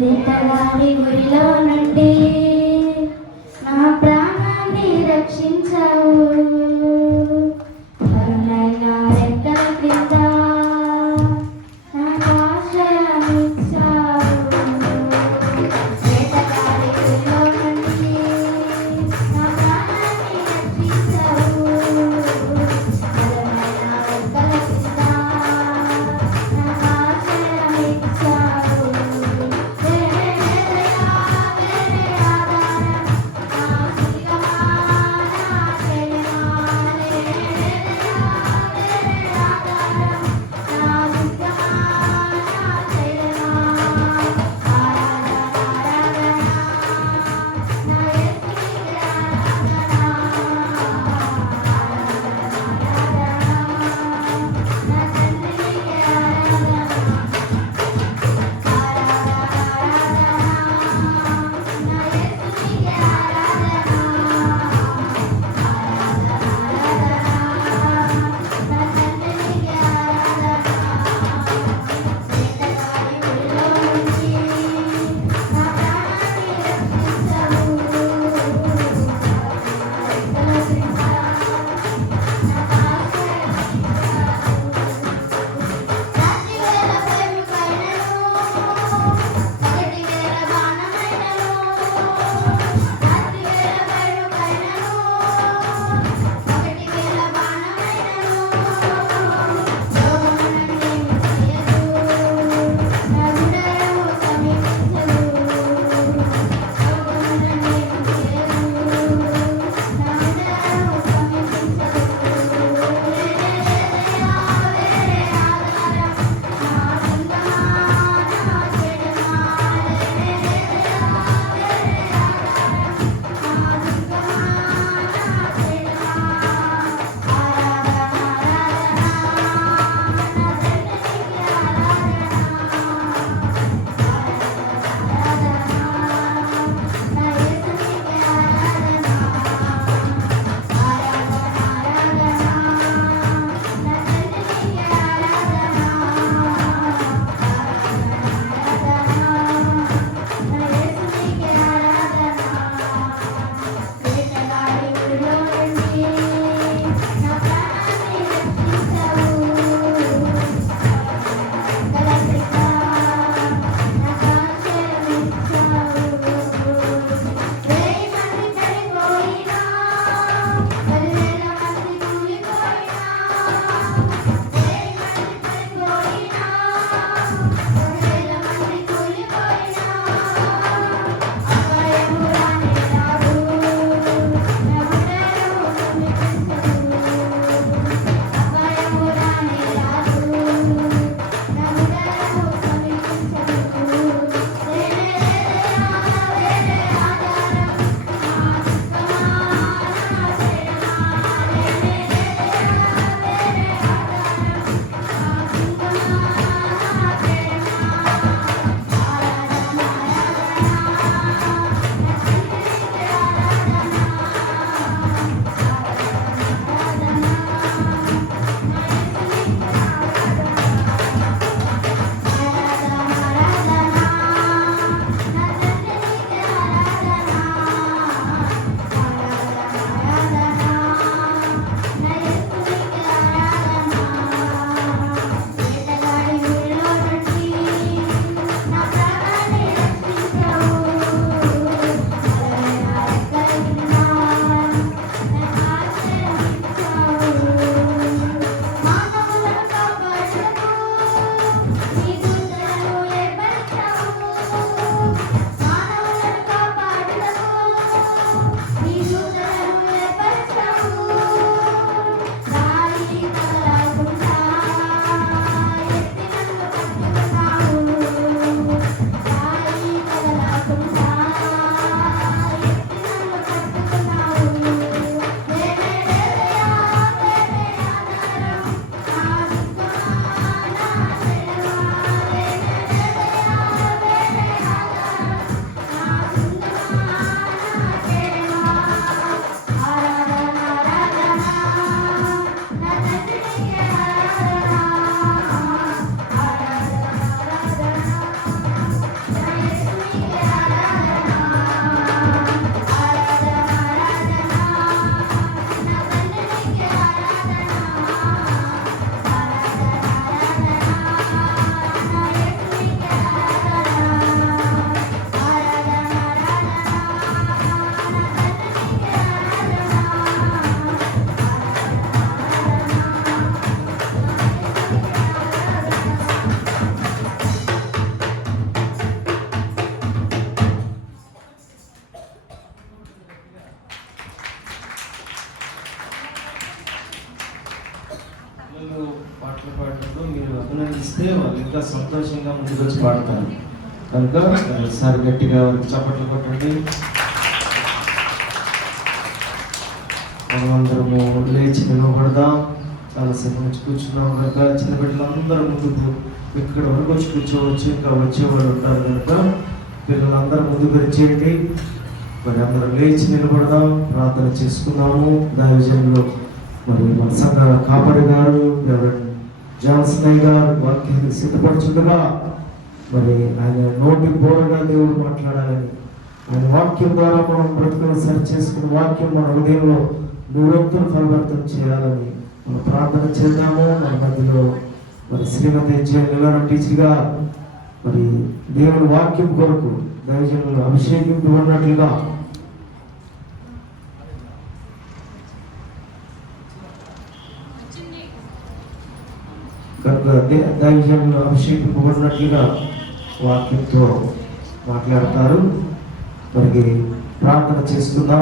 వేటగాడి ఊరిలో నుండి నా ప్రాణాన్ని రక్షించావు. బలమైన రెక్కల క్రింద నాకు ఆశ్రయమిచ్చావు. వేటగాడి ఊరిలో నుండి నా ప్రాణాన్ని రక్షించావు. బలమైన రెక్కల క్రింద నాకు ఆశ్రయమిచ్చావు. నా పిల్లలు పాటలు పాడినప్పుడు మీరు అభినందిస్తే వాళ్ళు ఇంకా సంతోషంగా ముందుకు వచ్చి పాడతారు. కనుక ఒకసారి గట్టిగా వారికి చప్పట్లు కొట్టండి. మనమందరము లేచి నిలబడదాం. చాలాసేపు నుంచి కూర్చున్నాం కనుక చిన్న బిడ్డలందరూ ముందుకు ఇక్కడ వరకు వచ్చి కూర్చోవచ్చు. ఇంకా వచ్చేవాళ్ళు ఉంటారు కనుక పిల్లలందరూ ముందుకు వచ్చేయండి. మరి అందరం లేచి నిలబడదాం, ప్రార్థన చేసుకుందాము. దైవజనులు మరి మన సంఘ కాపరి గారు జాన్సన్ గారు వాక్యాన్ని సిద్ధపరచుండగా మరి ఆయన నోటి బోరగా దేవుడు మాట్లాడాలని, ఆయన వాక్యం ద్వారా మనం బ్రతుకుని సరి చేసుకున్న వాక్యం మన హృదయంలో నూరంతులు ఫలవర్తం చేయాలని మనం ప్రార్థన చేద్దాము. మన మధ్యలో మరి శ్రీమతి టీచర్గా మరి దేవుని వాక్యం కొరకు దైవజనులు అభిషేకింపు ఉన్నట్లుగా కనుక దైవజనులు అభిషేకింపబడినట్లుగా వాక్యంతో మాట్లాడతారు. మరి ప్రార్థన చేసుకుందాం.